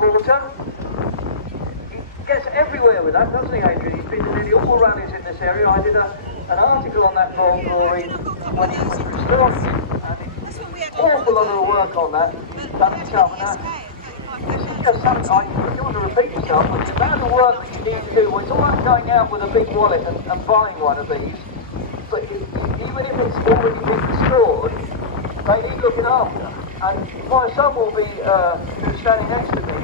water. He gets everywhere with that, doesn't he, Adrian? He's been to nearly all rallies in this area. I did an article on that for Glory when he started, and awful lot of work on that. He's done himself, and this is just something you don't want to repeat yourself, but the amount of work that you need to do, well, it's all right going out with a big wallet and buying one of these, but even if it's already been stored, they need looking after. And my son will be standing next to me,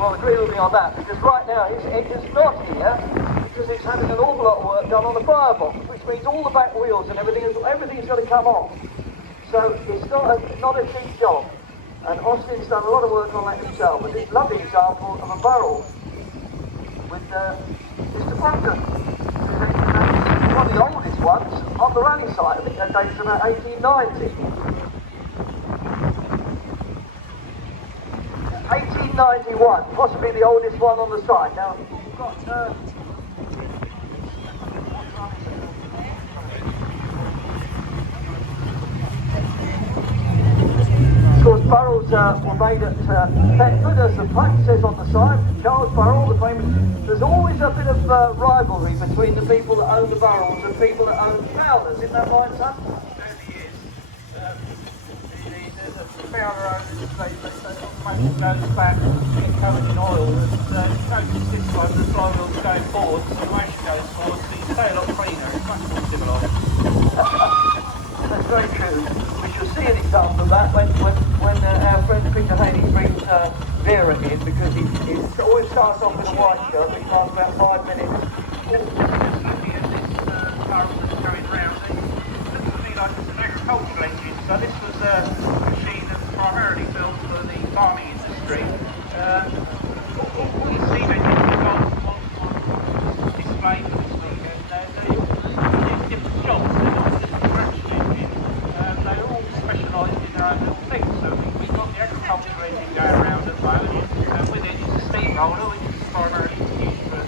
will agree with me on that, because right now his engine's not here, because it's having an awful lot of work done on the firebox, which means all the back wheels and everything's got to come off. So it's not a cheap job. And Austin's done a lot of work on that himself. But it's a lovely example of a barrel with Mr. Proctor. One of the oldest ones on the rally site. I think that dates about 1890. 1891, possibly the oldest one on the site. Now, we've got... Of course, barrels were made at Thetford, as the plaque says on the site. Charles Barrel, the famous. There's always a bit of rivalry between the people that own the barrels and people that own fowlers. Isn't that right, son? It is. The fowler owners, they goes back and get covered in oil. And notice this one, the flywheel's going forward, so the motion goes forward, so you stay a lot cleaner. It's much more civilised. That's very true. We shall see an example of that when our friend Peter Haley brings Vera in, because he always starts off with a white shirt, but he lasts about 5 minutes. Looking at this barrel that's going round, it looks to me like it's an agricultural engine. So this was a machine that was primarily built for the farming industry. All you see then is on display for this weekend. There's different jobs. They're not just a traction engine. They're all specialised in their own little things. So we've got the agricultural engine going around at the moment, and with it is a steamroller, which is primarily used for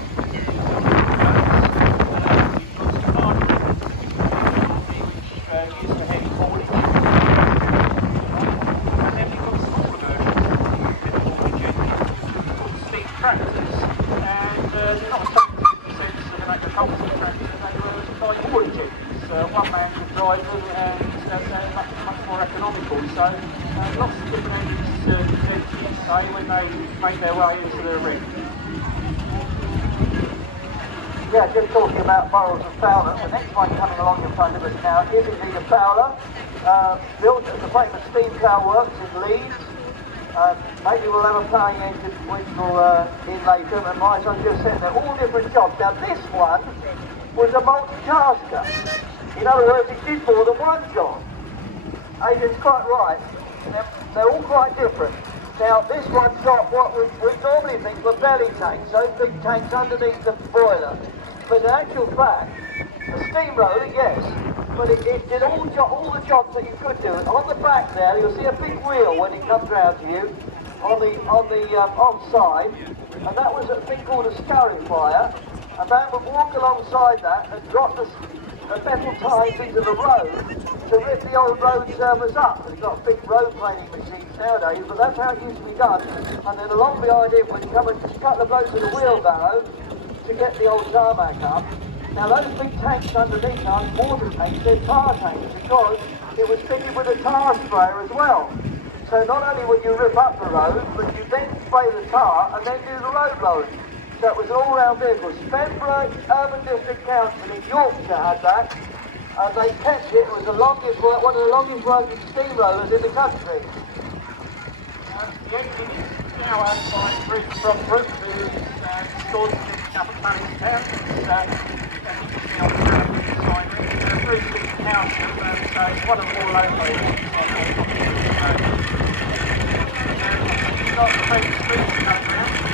we've got some margin, which is used for heavy haulage. And then we've got smaller versions of heavy haulage engines called steam tractors, and they're not the same sense of an agricultural tractor. They were like haulage engines. One man could drive them, and they're much more economical. So lots of different engines to say when they make their way into the ring. Yeah, just talking about barrels of fowlers, the next one coming along in front of us now is indeed a fowler, built at the famous steam plough works in Leeds. Maybe we'll have a ploughing engine which will in later, and my son just said they're all different jobs. Now this one was a multitasker. In other words, it did more than one job. Adrian's quite right. They're all quite different. Now, this one's got what we normally think were belly tanks, those big tanks underneath the boiler. But in actual fact, a steamroller, yes, but it did all the jobs that you could do. On the back there, you'll see a big wheel when it comes round to you on the side, and that was a thing called a scarifier. A man would walk alongside that and drop the metal ties into the road to rip the old road surface up. We've got big road planing machines nowadays, but that's how it used to be done. And then along behind it would come a couple of blokes with a wheelbarrow to get the old tarmac up. Now those big tanks underneath aren't water tanks, they're tar tanks, because it was fitted with a tar sprayer as well. So not only would you rip up the road, but you then spray the tar and then do the road blowing. So it was an all-round vehicle. Spenbrook Urban District Council in Yorkshire had that, and they kept it. It was one of the longest working steamrollers in the country. The engine is now owned by Bruce from Brook, who is installed in Upper Palace Town. It's on the road sign. Bruce is the council, so it's one of the more local ones on the road. We've got the big streets coming around.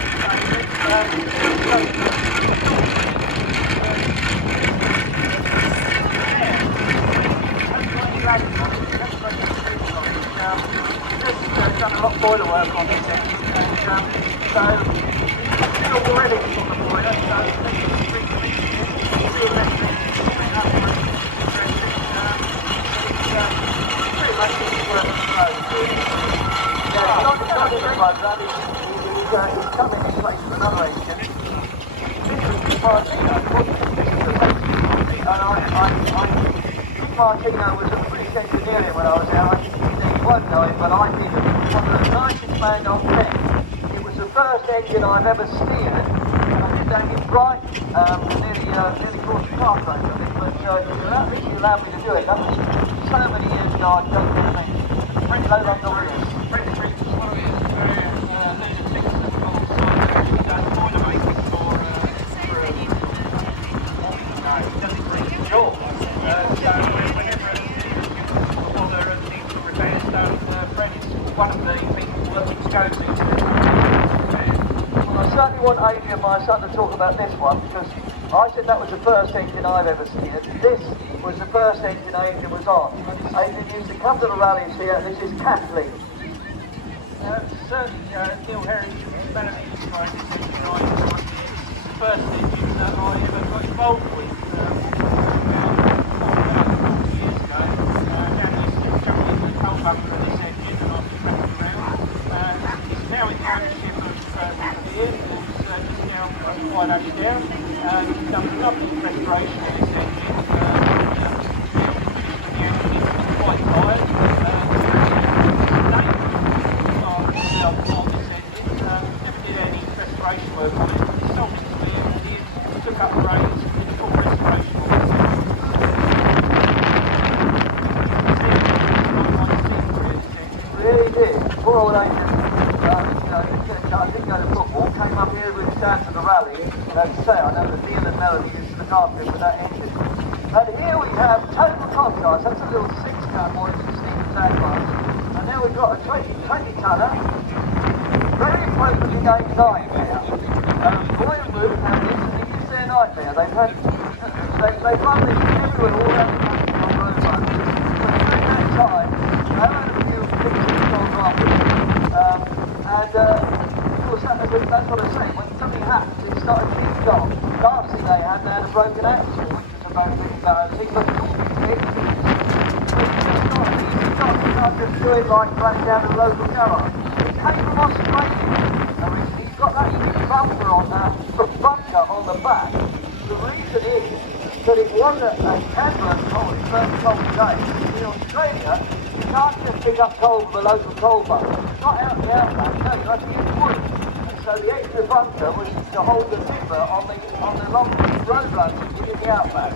Just done a lot of boiler work on this engine, and so still already on the boiler, so Martino was at British Engineering when I was there. I think he won't know it, but I did. It was one of the nicest man on deck. It was the first engine I've ever steered, and I did that in Brighton, nearly towards the park range, I think. But at least you allowed me to do it. That was so many years ago, I don't know. Pretty low on the wheels. French Street was one of his leisure tickets that was also he does boiler making for he does it for his job. So whenever a bother and needs some repairs done, Fred is one of the people that we go to. Well, I certainly want Adrian, my son, to talk about this one, because I said that was the first engine I've ever steered. This was the first engine Adrian was on. Adrian used to come to the rallies here, and this is Kathleen. Certainly, Neil Harrington's Melanie described this engine the first engine that I ever got involved with. About 40 years ago, Dan used to jump in the coal bunker of this engine and I've been wrapping around. It's now in the ownership of Ian, who's just now quite over down. He's done a lovely restoration of this engine. Quite tired. On this engine, never did any restoration work on it, but he sold it to me and he took up the reins and did a full restoration on it. Really did. Poor old Adrian, I didn't go to football, came up here with his dad to the rally, and as I say, I know that Neil and Melanie used to look after him with that engine. And here we have total contrast. That's a little 6-ton one, it's a Stevens Advance. And now we've got a 20-tonner, very frequently going nightmare. Boy and Wood have this, and it is their nightmare. They've run this everywhere, all around the country on road runs. But during that time, they had a few things on rubbish. And of course, that's what I say. When something happens, it started to kick off. Last thing they had a broken axle, which was about 50 embarrassing, but you can't just do it like running down the local garage. It came from Australia. He's got that huge bunker on the back. The reason is that it wasn't a Canberra coal, it's first coal day. In Australia, you can't just pick up coal from a local coal bunker. It's not out the outback, no, you have to use wood. And so the extra bunker was to hold the timber on the long road runs within the outback.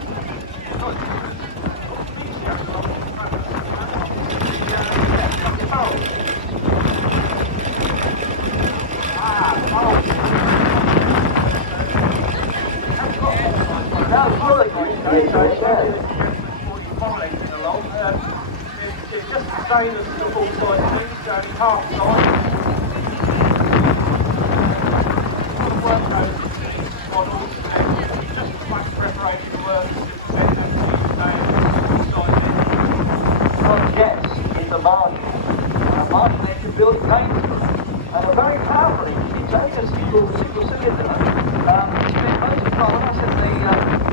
It's just the same as the full size things, only half size. Work goes into these models, and just as much preparation work Yes, in the margin. Margin engine built painfully and a very powerful engine. It's only a single cylinder. It's been most of when I said the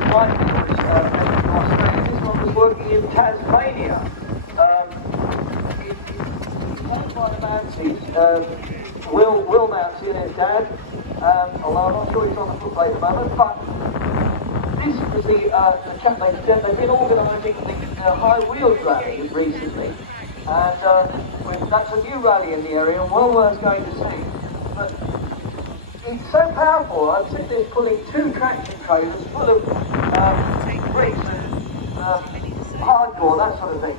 mining was in Australia, this one was working in Tasmania. It's owned by the Manseys, Will Mansey and his dad, although I'm not sure he's on the footplate at the moment, but this was the chap they've been organising the high wheels rally recently, and that's a new rally in the area and well worth going to see. But it's so powerful. I'm sitting there pulling 2 traction trailers full of bricks and hardcore, that sort of thing.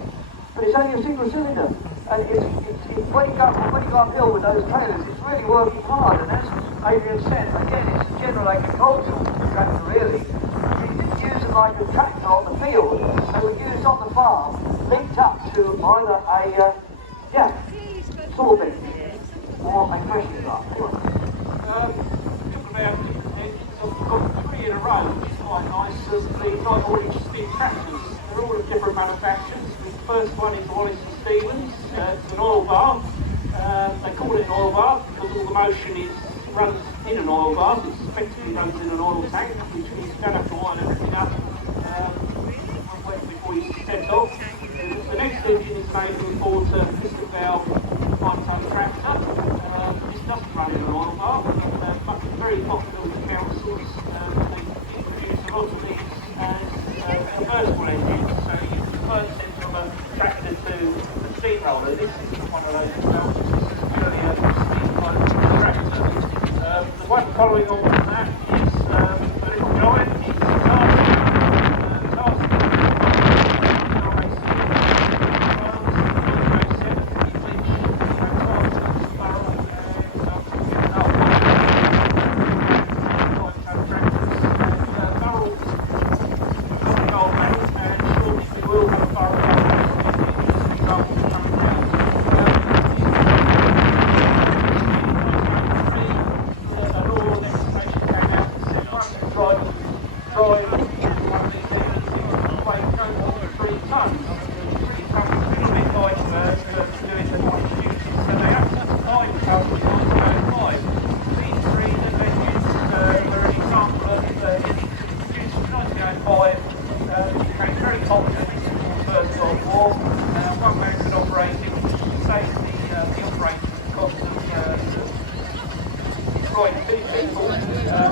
But it's only a single cylinder, and it's when you go uphill with those trailers, it's really working hard. And as Adrian said, again, it's a general agricultural tractor really. Use them like a tractor on the field, they were used on the farm, linked up to either a sorbet or a threshing plant. I've got 3 in a row, which is quite nice. These I've already spin tractors. They're all of different manufacturers. The first one is Wallace and Stevens. It's an oil bath. They call it an oil bath because all the motion runs in an oil bath. It effectively runs in an oil tank, which means you don't have to wind everything up before you set off. The next engine is made with a 4-piston valve 5-ton tractor. This doesn't run in an oil bath, but it's very popular with councils. They introduce a lot of these as convertible engines, so you convert following on from that is a little giant.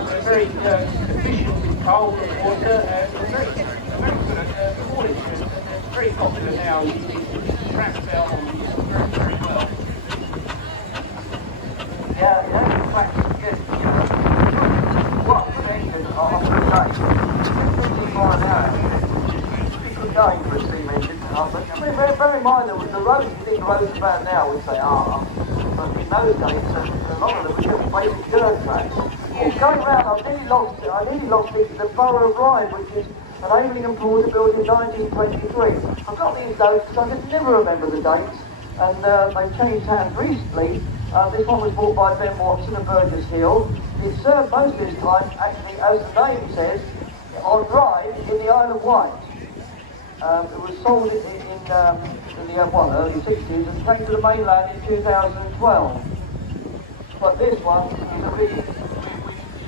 It's very efficient with coal and water, and very good at haulage, and very popular now. It's transport very, very well. Yeah, in fact, yes, what engine off the day? 15 mile an hour. It's a good going for a steam engine. But bear in mind that the roads, you think the roads about now would say, but in those days, a lot of them were just basic dirt tracks. Going around, I nearly lost the Borough Ride, which is an alien employee built in 1923. I've got these dates because I can never remember the dates, and they've changed hands recently. This one was bought by Ben Watson of Burgess Hill. It served most of its time, actually, as the name says, on ride in the Isle of Wight. It was sold in the early 60s and came to the mainland in 2012. But this one is a big...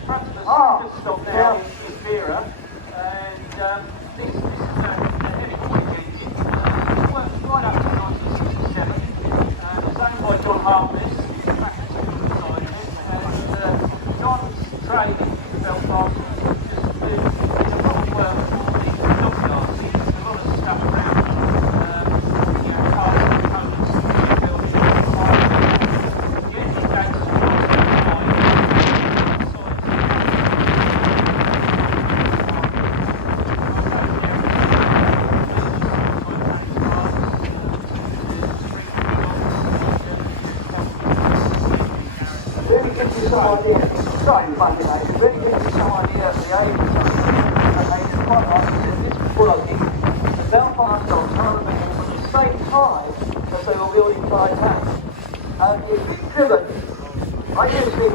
Stop now is Vera, and this is a heavy-duty engine. It works right up to 1967. It's owned by John Harkness. And John's training in the Belfast just it's a lot of work for the dockyards. There's a lot of stuff around. Cars, components, shipbuilding, the engine gates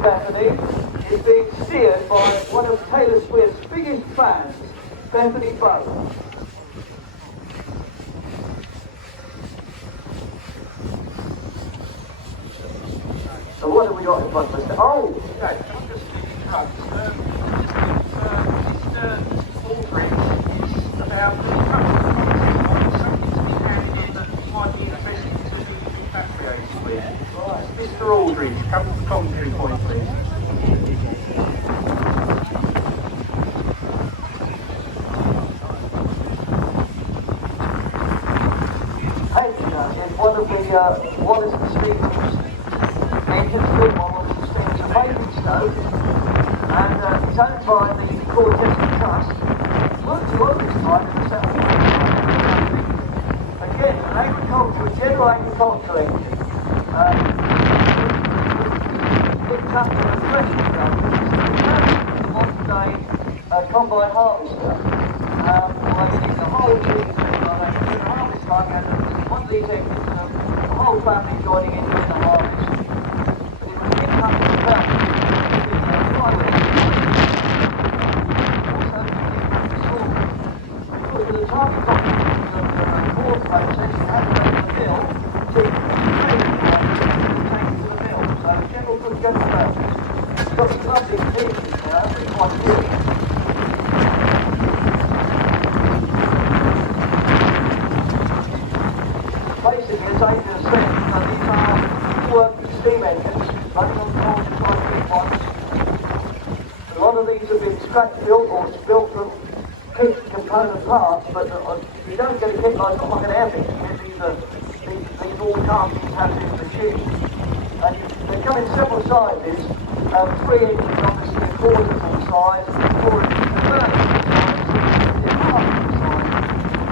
Bethany is being steered by one of Taylor Swift's biggest fans, Bethany Bow. So what have we got in front of us? Oh! Okay, I'm just thinking trucks. Aldridge is about the something to be handed in that might be interesting to the repatriates with. Right. Mr. Aldridge, come to the commentary point, please. Haitian is one of the Wallace and Stevens engines, built by Wallace and Stevens of Basingstoke, and it's owned by the Cortesque Trust. Worked a lot this time in the settlement. Again, an general agricultural engine. Picked up in the threshing ground. The modern day combine harvester. Well, you need the whole team during harvest time, and one of these engines, the whole family joining in doing the harvest. But it was picked up in the ground. Also, the target documents of the board process, you had to make the bill to so general good government. It's got these lovely pieces now, it's quite good. Basically, as Adrian said, these are working steam engines, running on board big ones. A lot of these have been scratch built or built from kit component parts, but you don't get a kit like an air engine. These all castings have been machined. And they come in several sizes, 3 inches obviously a quarter full size, 4 inches a third full size, 6 inches a half full size.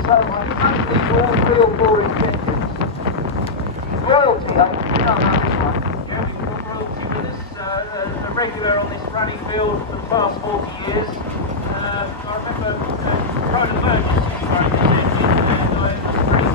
So I think all 3 or 4 inch engines. Royalty, I don't know this one. Yeah, we've got royalty with us, a regular on this running field for the past 40 years. I remember trying to emergency running this engine, and I was pretty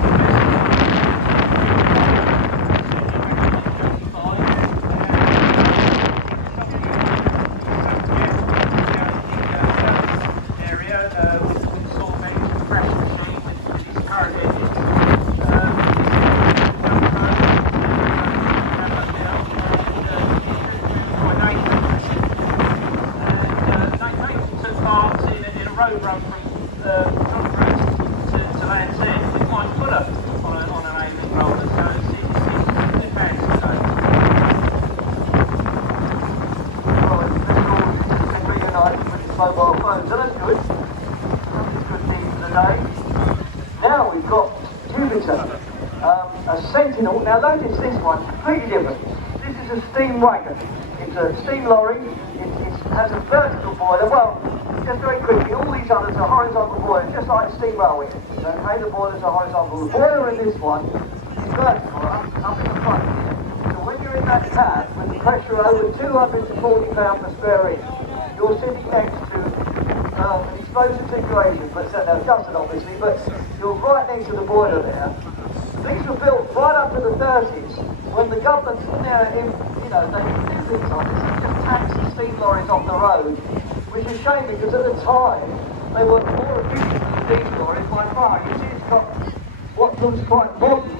road run from John Road to Land's End with Mike Fuller on an Hellingly roller, so it's good hands today. Well, it's been reunited with his mobile phone, so that's good. That's a good thing for the day. Now we've got Jupiter, a Sentinel. Now notice this one, completely different. This is a steam wagon. It's a steam lorry. It has a vertical boiler. Well, just very quickly, all these others are horizontal boilers, just like steam railway engines. Okay, the boilers are horizontal. The boiler in this one is vertical, up in the front here. So when you're in that cab with the pressure over 240 pounds per square inch, you're sitting next to an explosive situation, but no, it doesn't obviously, but you're right next to the boiler there. These were built right up to the 30s when the government in there, they do things like this, they just tax the steam lorries off the road, which is a shame because at the time they were more efficient than the diesel lorries by far. You see it's got what looks quite modern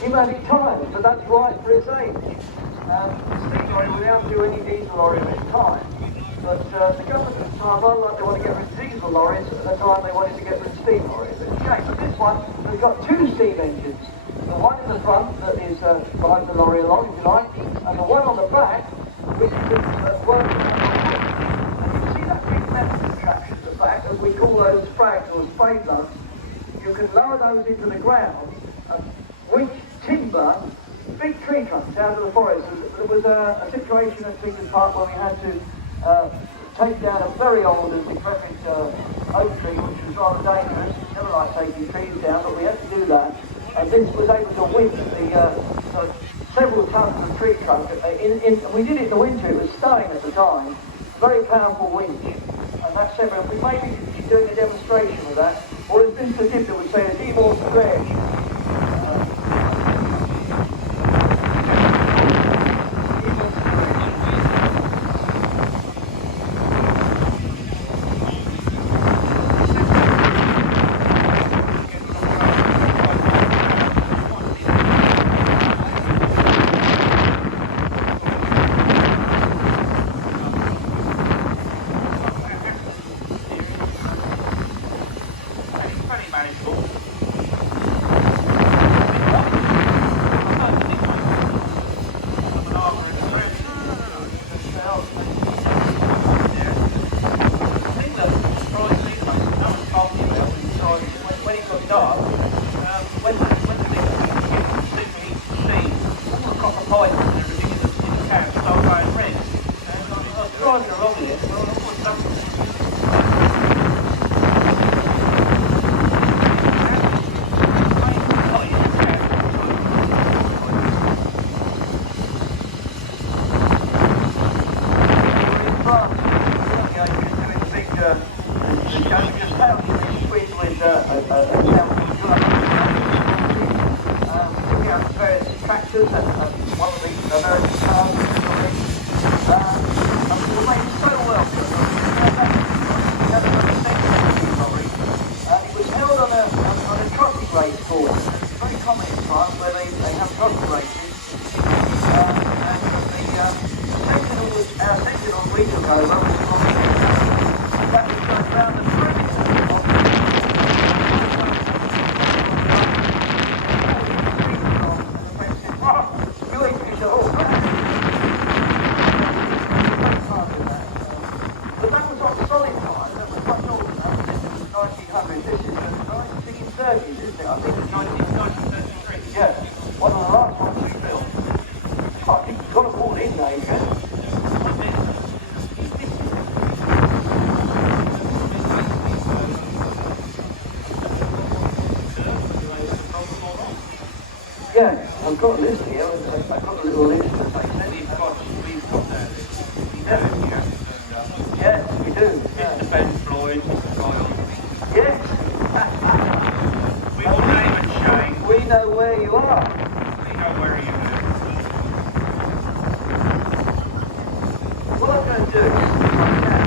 pneumatic tyres, but that's right for its age. The steam lorry without do any diesel lorry at its time. But the government at the time, unlike they want to get rid of diesel lorries, at the time they wanted to get rid of steam lorries. It's a shame. But this one has got 2 steam engines. The one in the front that is drives the lorry along, if you like, and the one on the back, which is working on the foot. And you see that big metal contraption at the back, as we call those sprags or spade lugs. You can lower those into the ground and winch timber, big tree trunks out of the forest. There was a situation at Peter's Park where we had to take down a very old and decrepit oak tree, which was rather dangerous. Never like taking trees down, but we had to do that. And this was able to winch the several tons of tree trunk. We did it in the winter, it was snowing at the time. Very powerful winch. And that's several. We may be doing a demonstration of that. Or as Mr. Dibner would say, a D-ball stretch. got to pull in, Adrian. Yeah, I've got a list here. I've got a little list that they sent. Yes, we do. Mr. Ben Floyd, Mr. Kyle. Yes. We will name and shame. We know where you are. We know where you live. What I'm going to do is, if I can,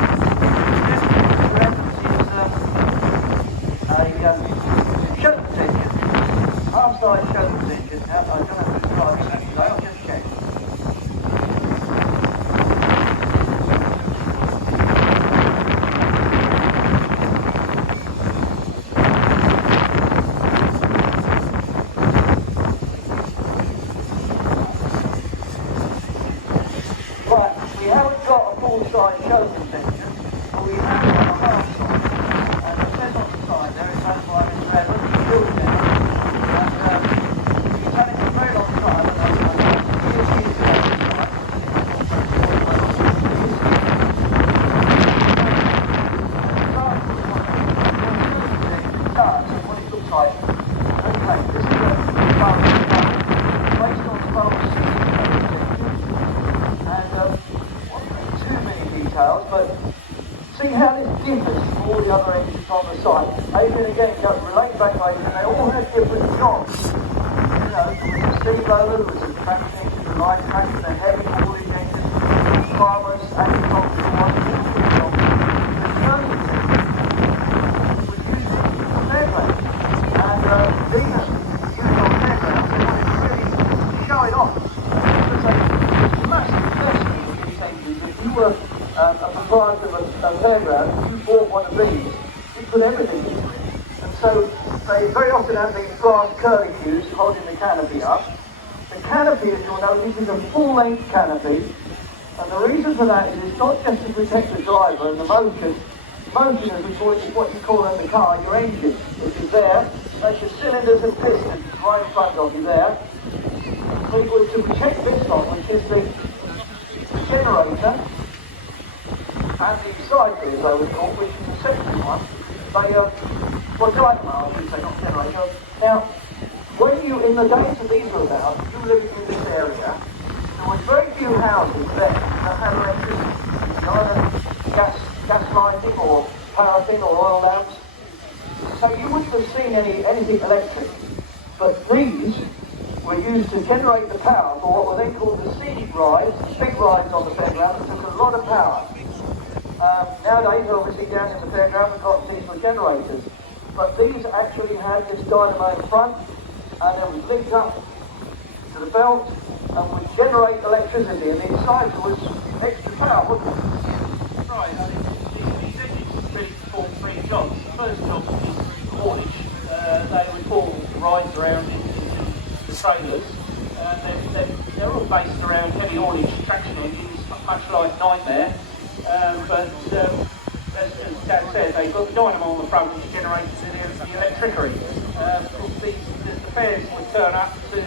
a Sheldon's engine, half-size Sheldon's engine. Now, I don't have to describe it actually, I'll just check. Right, we haven't got a full-size Sheldon's engine, but we have got a half-size. And it says on the side there, it's owned by Mr. Evans, he's built it. And he's had it for a very long time, and I years ago, what it looks like. Okay, this is a phone based on the phone and wasn't too many details, but see how this differs from all the other engines on the site. Adrian again, relate back to Adrian, they all had different jobs. You know, there was a steam loader, there was a traction engine, a light traction, a heavy haulage engine, farmers, agricultural ones, different jobs. The turning engine was used on fairgrounds. And being used on fairgrounds, they wanted to really show it off. Because it's massive investment in these engines. If you were a proprietor of a fairground, if you bought one of these, you put everything into it. And so they very often have these glass curlicues holding the canopy up. The canopy, as you'll know, this is a full-length canopy. And the reason for that is it's not just to protect the driver and the motion. Motion is what you call in the car your engine, which is there. That's your cylinders and pistons right in front of you there. So it was to protect this one, which is the generator and the cycle, as they would call, which is the second one. They, well, dynamo, I should say, not generator. Now, when you, in the days that these were about, you lived in this area, there were very few houses there that had electricity. Either gas lighting or paraffin or oil lamps. So you wouldn't have seen anything electric. But these were used to generate the power for what were then called the seed rides, big rides on the fairground that took a lot of power. Nowadays, obviously, down in the fairground, we've got diesel generators. But these actually had this dynamo in front, and it was linked up to the belt, and would generate electricity, and the inside was extra power, wasn't it? Right, these engines really perform three jobs. The first job is haulage. They would haul rides around in the trailers. They're all based around heavy haulage traction engines, much like Nightmare. But as Dan said, they've got the dynamo on the front which generates the electricity. The fares would turn up to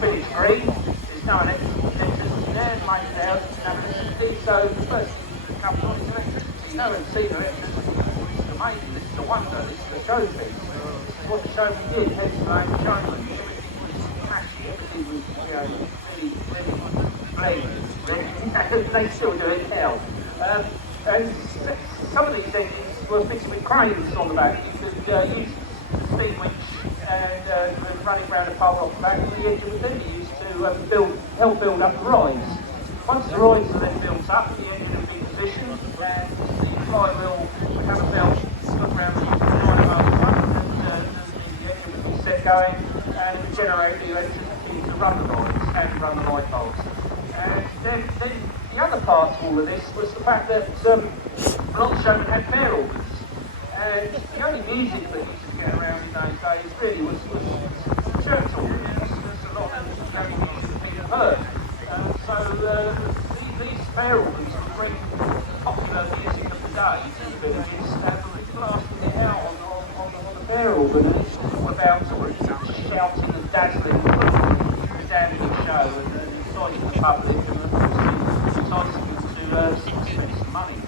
Village Green. There's no electricity there, made out electricity. So the first couple of electricity, no one's seen electricity. This is amazing, this is a wonder, this is a showpiece. This is what the showman did, hence the name of showman. Everything was flashy, everything was, really they still do it now. And some of these engines were fitted with cranes on the back. You could use speed winch and running around a pole off the back, and the engine would then be used to help build up the rides. Once the rides are then built up, the engine would be positioned, and the flywheel would have a belt stuck around the dynamo on the front, and the engine would be set going, and it would generate the electricity to run the rides and run the light bulbs. And then the other part of all of this was the fact that a lot of showmen had fair organs. And the only music that used to get around in those days really was church organs. There's a lot of the only music that people heard. So these fair organs would bring popular music of the day to the villages and would blasting it out on the fair organ. And it's all about sort of shouting and dazzling, the damning show and advertising to the public, and obviously enticing them to spend some money.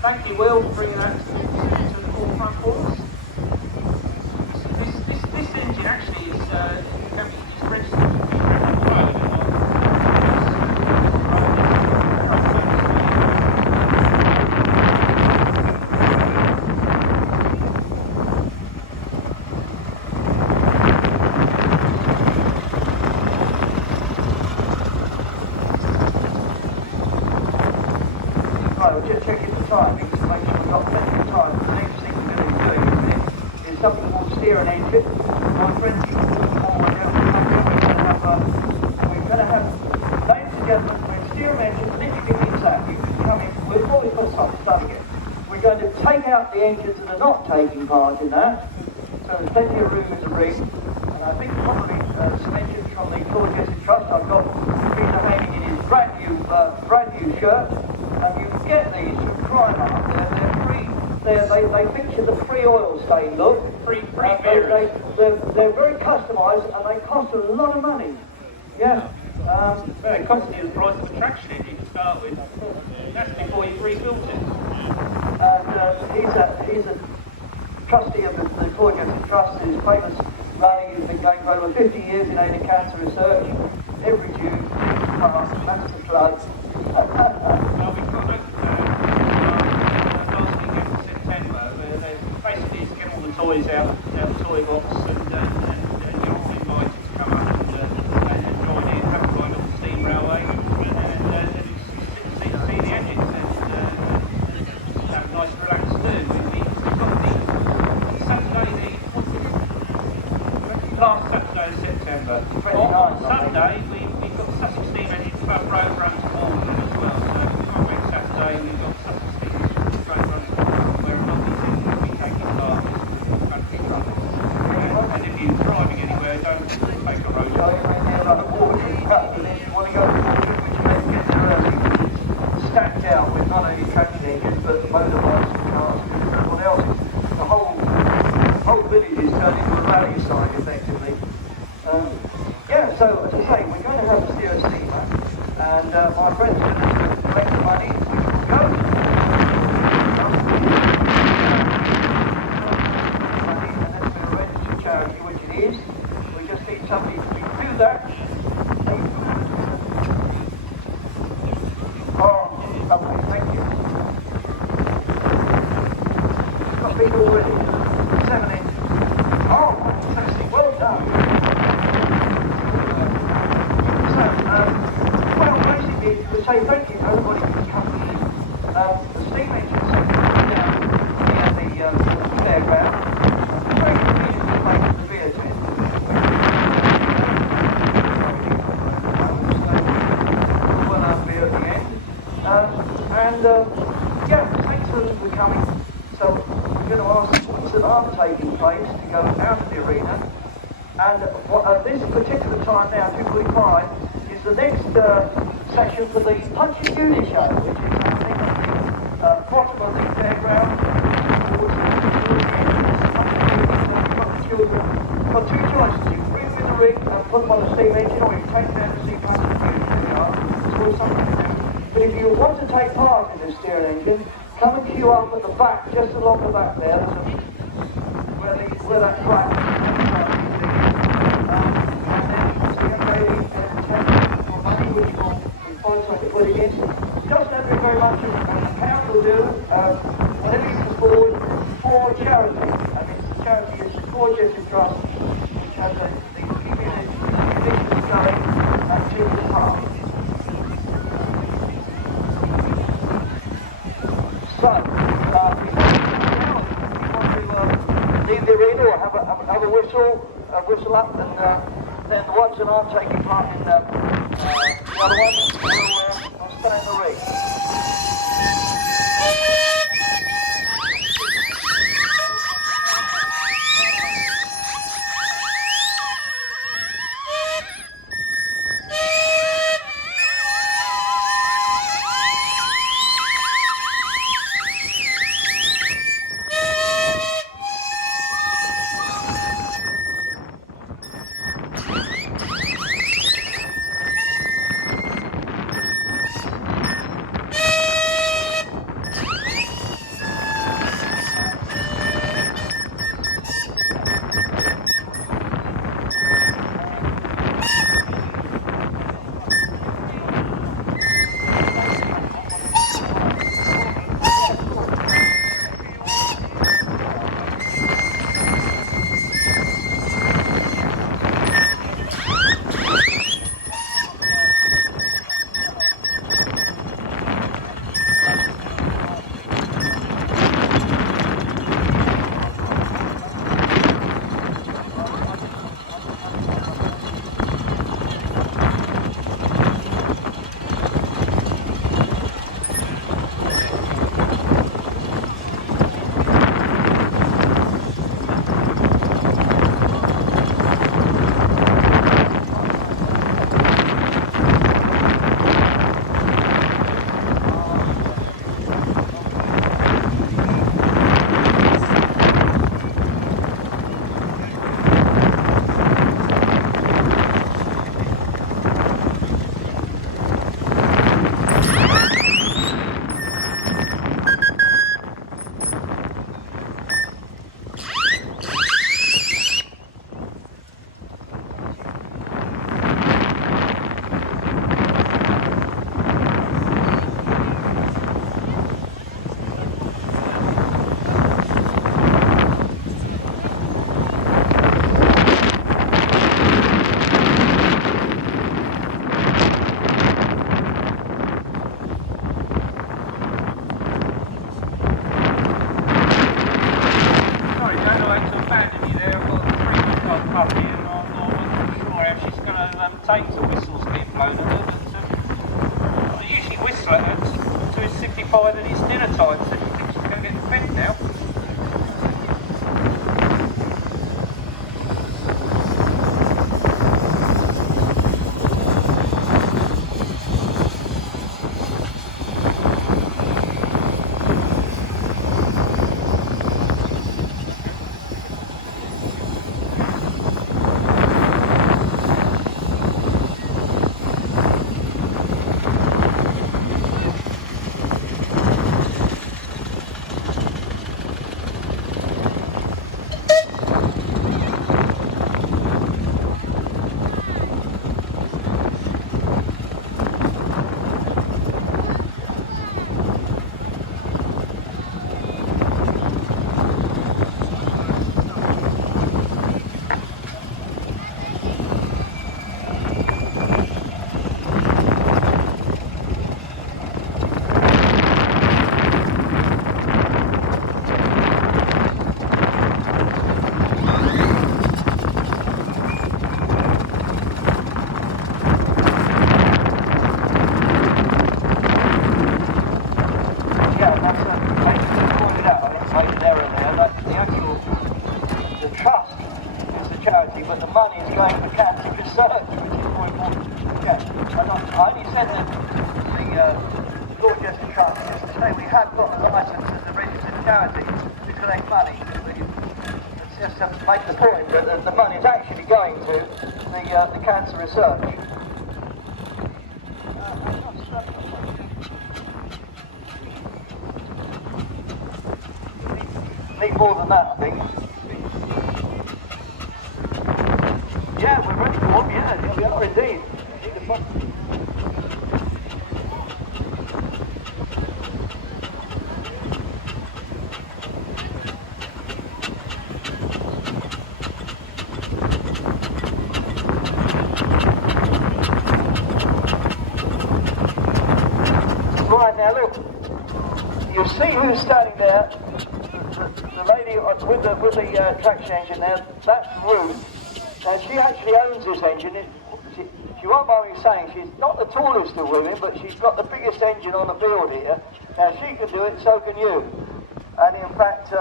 Thank you, Will, for bringing that to the forefront for us. This engine actually is registered to be just checking the timing to make sure we've got plenty of time. The next thing we're going to be doing is something called steering engine. My friends can walk forward down we're going to have, ladies and gentlemen, when steering engine literally means that. You can come in, we've always got something done again. We're going to take out the engines that are not taking part in that. So there's plenty of room in the rig. And I think probably some engines from the Georgia Trust. I've got Peter hanging in his brand new shirt. You can get these from Primark. They're free. They feature the free oil stain look. Free they're very customised and they cost a lot of money. Yeah. Well, it costs you the price of a traction engine to start with. That's before you've rebuilt it. And he's a trustee of the Georgia Trust. He's famous running. He's been going for over 50 years in aid of cancer research. Every June, that's the plug. Well, we've got last weekend in September, where they basically get all the toys out the toy box, and you're all invited to come up and join in, have a ride on the steam railway, and see the engines, and have a nice relaxed do. We've got the Saturday, last Saturday of September. On Sunday, we've got the Sussex Steam Engine Club road run to Malden as well. So coming Saturday, we've got Sussex Steam Engine road run to Malden, where a lot of these engines will be taking part in country trouble. And if you're driving anywhere, don't take a road trip. Stacked out with not only traction engines but motorbikes and cars and everyone else. The whole village is turned into a rally site effectively. Yeah, so as I say, we're going to have a steer steamer, and my friends are going to collect the money. Go. And then we'll register charity, which it is. We just need somebody to do that. Oh, lovely, thank you. Got people already. 7 inches. Oh, fantastic, well done. Well, basically, to say thank you to everybody who's come to this. The steam engines are down near the fairground. Very convenient to make the beer tent. Well up beer at the end. Yeah, thanks for coming. So we're going to ask points that are taking place to go out of the arena. And at this particular time now, 2:45, is the next session for the Punch and Judy show, which is happening at the bottom of the fairground. Towards the children. You've got two choices. You can bring them in the ring and put them on the steam engine, or you can take them to see Punch and Judy. It's all something to do. But if you want to take part in the steering engine, come and queue up at the back, just along the back there. Where that track doesn't have to be very much, and the count will do whatever you can afford for charity. And this charity is the Georgia Trust, which has the community going to the park. So, leave the arena or have a whistle up, and then the ones that aren't taking part in the other ones will stay in the ring. money is going to cancer research, which is more important. Yeah, I only said that the Dorchester Trust just to say we have got a licence as a registered charity to collect money. It's just to make the point that the money is actually going to the cancer research. Need more than that, I think. Yeah, we're ready for one, yeah, we are indeed. Need the fun. Right, now look, you see who's standing there? The lady with the traction engine there, that's Ruth. Now she actually owns this engine. She won't mind me saying she's not the tallest of women, but she's got the biggest engine on the field here. Now she can do it, so can you. And in fact,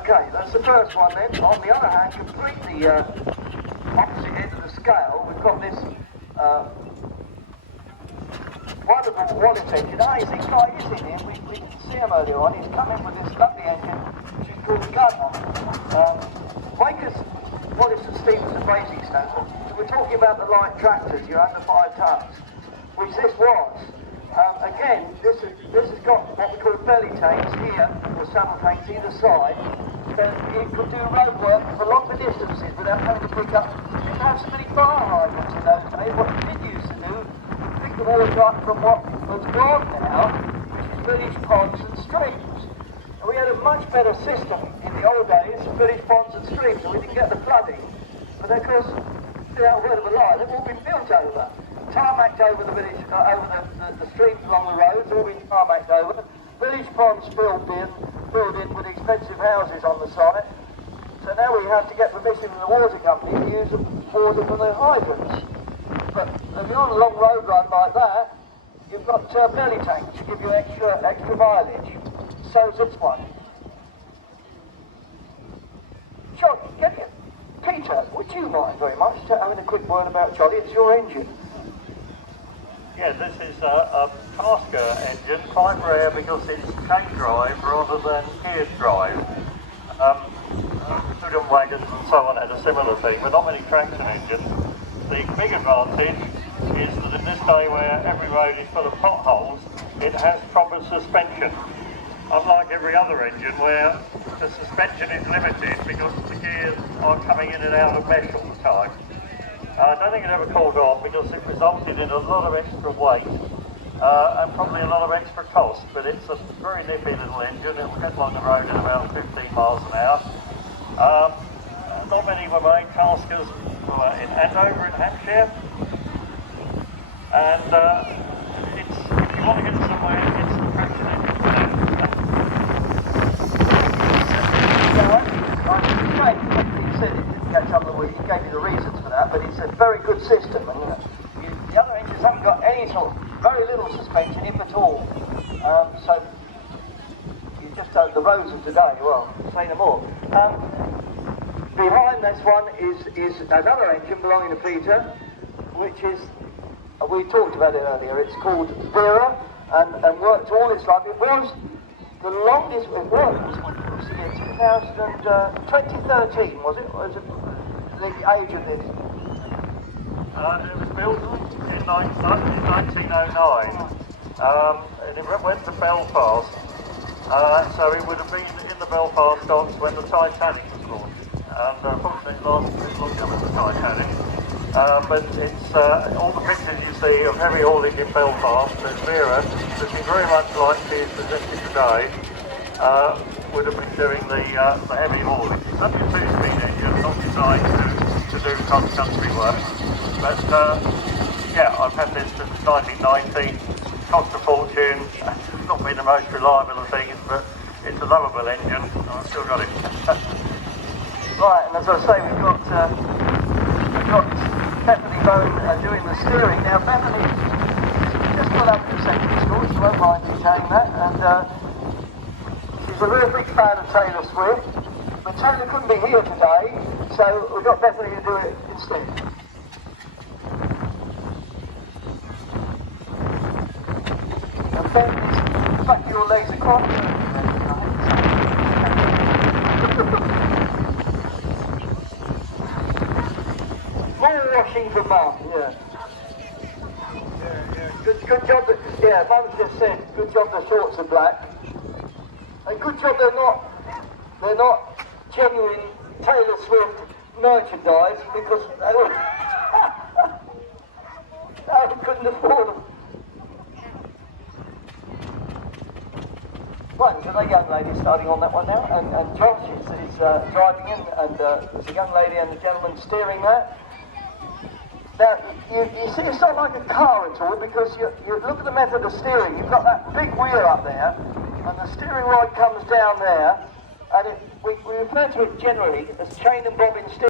okay, that's the first one then. On the other hand, completely opposite end of the scale, we've got this wonderful Wallace engine. Amazing guy is in here. We can see him earlier on. He's coming with this lovely engine, which is called Gunner. Waker's Wallace and Stevens racing standard. So we're talking about the light tractors, your under 5 tons, which this was. Again, this has got what we call belly tanks here, or saddle tanks either side. So it could do road work for longer distances without having to pick up. You didn't have so many fire hydrants in those days. What you did used to do, pick the water up from what was gone now, which is village ponds and streams. And we had a much better system in the old days, village ponds and streams, so we didn't get the flooding. But of course, without a word of a lie, they've all been built over. Tarmacked over the village, over the streams along the roads, all been tarmacked over. Village ponds filled in with expensive houses on the site. So now we have to get permission from the water company to use the water from the hydrants. But if you're on a long road run like that, you've got belly tanks to give you extra mileage. So's this one. John, Peter, would you mind very much having a quick word about Jolly? It's your engine. Yeah, this is a Tasker engine, quite rare because it's chain drive rather than geared drive. Prudent wagons and so on had a similar thing, but not many traction engines. The big advantage is that in this day where every road is full of potholes, it has proper suspension. Unlike every other engine where the suspension is limited because the gears are coming in and out of mesh all the time. I don't think it ever caught on because it resulted in a lot of extra weight and probably a lot of extra cost, but it's a very nippy little engine. It will get along the road at about 15 miles an hour. Not many were made. Taskers were in Andover in Hampshire, and it's, if you want to get somewhere, it's the traction engine. He said it didn't catch up the week. He gave you the reasons for that, but it's a very good system. And the other engines haven't got any sort, very little suspension, if at all. So you just the roads of today. Well, say no more. Behind this one is another engine belonging to Peter, which is we talked about it earlier. It's called Vera, and worked all its life. It was the longest it worked. 2013 was it? Was it the age of this? It was built in 1909, and it went to Belfast, so it would have been in the Belfast docks when the Titanic was launched, and unfortunately it lasted a bit longer than the Titanic. But it's all the pictures you see of heavy haulage in Belfast, and Vera, looking very much like she is presented today, would have been doing the heavy haulage. It's only a 2-speed engine, not designed to do cross-country work. But yeah, I've had this since 1990, cost a fortune, not been the most reliable of things, but it's a lovable engine, and I've still got it. Right, and as I say, we've got Bethany Bone doing the steering. Now Bethany just got up from secondary school, she won't mind me saying that, and She's a real big fan of Taylor Swift, but Taylor couldn't be here today, so we got Bethany to do it instead. And Bethany's back your legs across. More washing for Mum, yeah. Good job that, yeah, Mum's just said, good job the shorts are black. And good job they're not genuine Taylor Swift merchandise, because they couldn't afford them. Right, so the young lady starting on that one now, and Josh is driving in, and there's a young lady and a gentleman steering that. Now, you see, it's not like a car at all, because you look at the method of steering. You've got that big wheel up there, and the steering rod comes down there, and we refer to it generally as chain and bobbin steering.